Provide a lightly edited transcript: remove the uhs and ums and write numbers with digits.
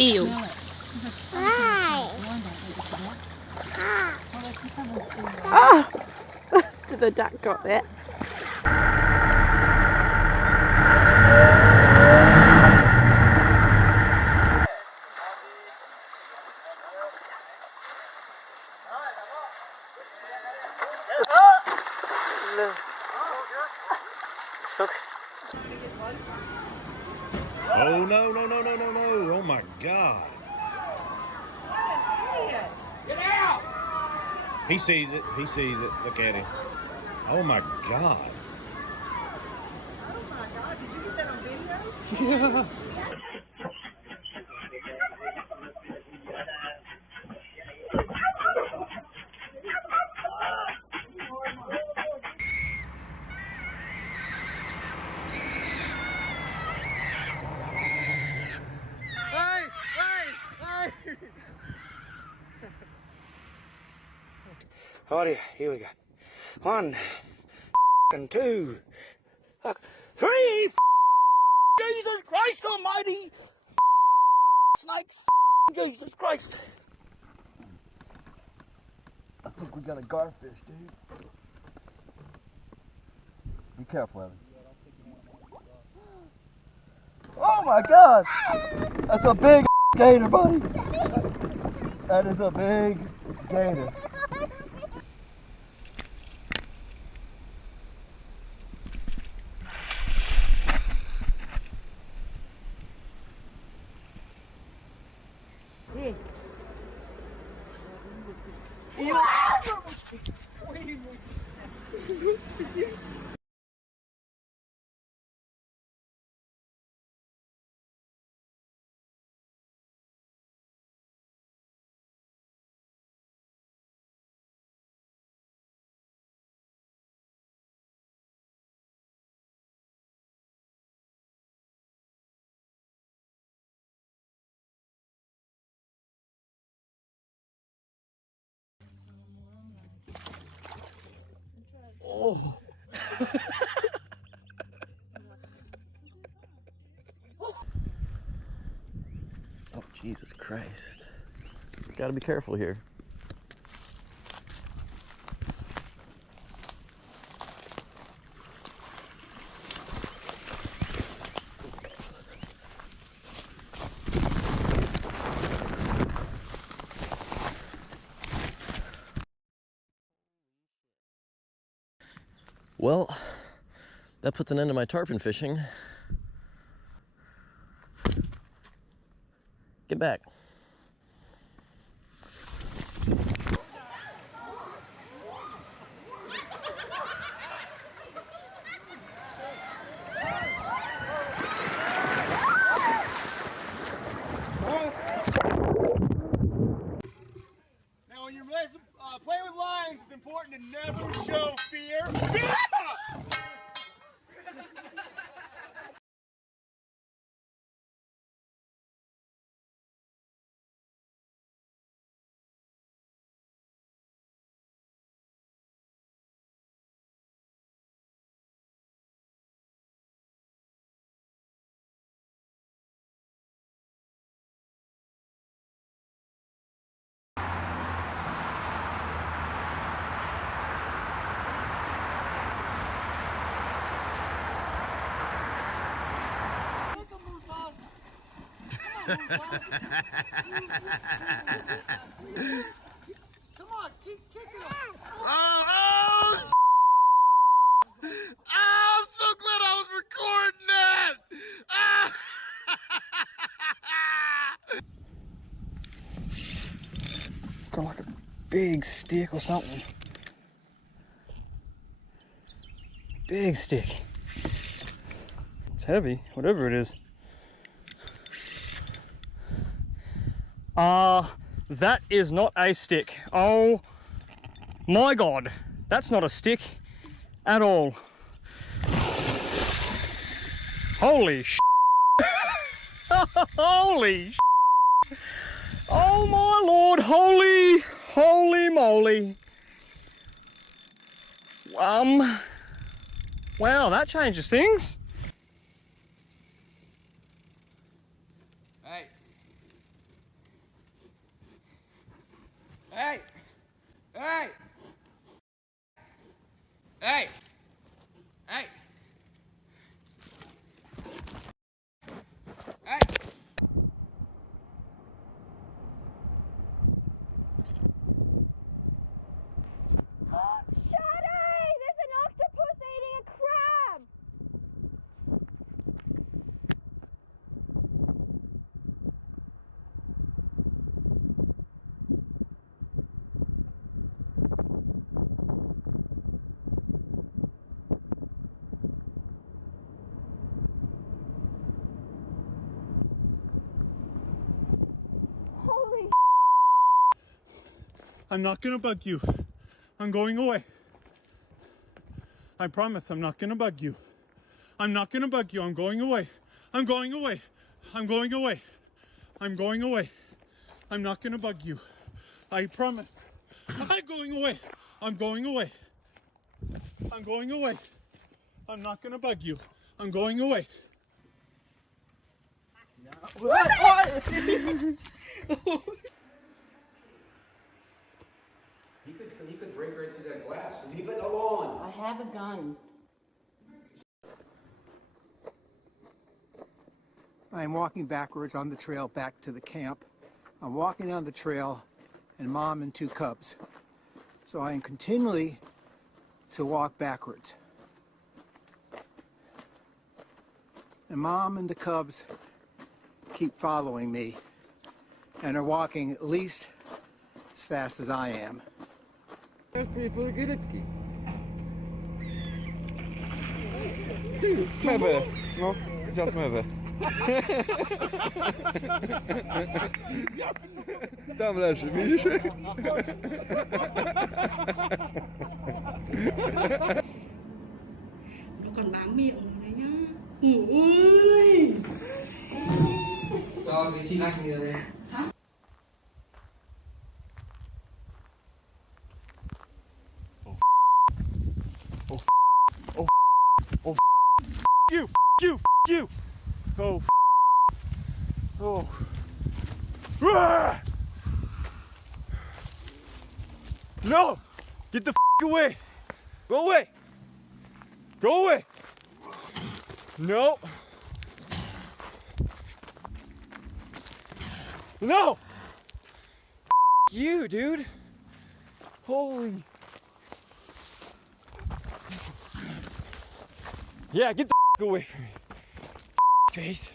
Eels. Ah! Did the duck got that? Oh no, no, no, no, no, no. Oh my God. Get out! He sees it. He sees it. Look at him. Oh my God. Oh my God, did you get that on video? Yeah. Alrighty, here we go. 1, and 2, 3. Jesus Christ Almighty! Snakes! Jesus Christ! I think we got a garfish, dude. Be careful, Evan. Oh my God! That's a big gator, buddy. That is a big gator. Oh. Oh, Jesus Christ. Gotta be careful here. Well, that puts an end to my tarpon fishing. Get back. Now, when you're playing with lines, it's important to never show fear. Come on, keep kicking him. Oh, I'm so glad I was recording that. Ah. Got like a big stick or something. Big stick. It's heavy, whatever it is. That is not a stick. Oh my God, that's not a stick at all. Holy sh**. Holy sh**. Oh my Lord, holy moly. Wow, that changes things. Hey, Hey! Hey! Hey! Hey! Hey! Shadi! There's an octopus eating a crab! Holy I'm not gonna bug you. I'm going away. I promise I'm not gonna bug you. I'm not gonna bug you. I'm going away. I'm going away. I'm going away. I'm going away. I'm not gonna bug you. I promise. I'm going away. I'm going away. I'm going away. I'm not gonna bug you. I'm going away. He could break right through that glass. Leave it alone. I have a gun. I'm walking backwards on the trail back to the camp. I'm walking down the trail and Mom and 2 cubs. So I am continually to walk backwards. And Mom and the cubs keep following me and are walking at least as fast as I am. Mewy, no, zjadł mewy. Tam leży, widzisz? แล้วก่อนล้างมีดออกมาเลยนะโอ้ย Cho thì xin anh You. Oh. Oh. Ah! No! Get the away! Go away! Go away! No! No! You, dude! Holy... Yeah, get the away from me. Face.